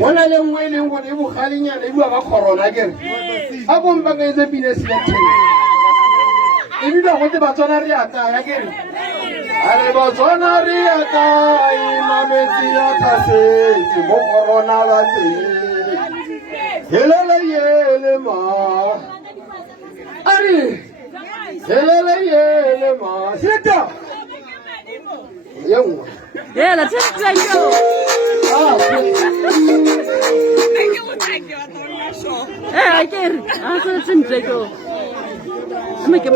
Wala le nngwe le gore e bogalenyana e bua ka corona kere a bompa ka etse pina se ya teng ebile go tse batswana re a kaya kere a re batswana re a kae mametsi a thasetse mo corona ba teng helele yele ma a re helele yele ma seta ye nngwe Yeah, let's just like go. Yeah, I get it. I said it's in Jago. I'm making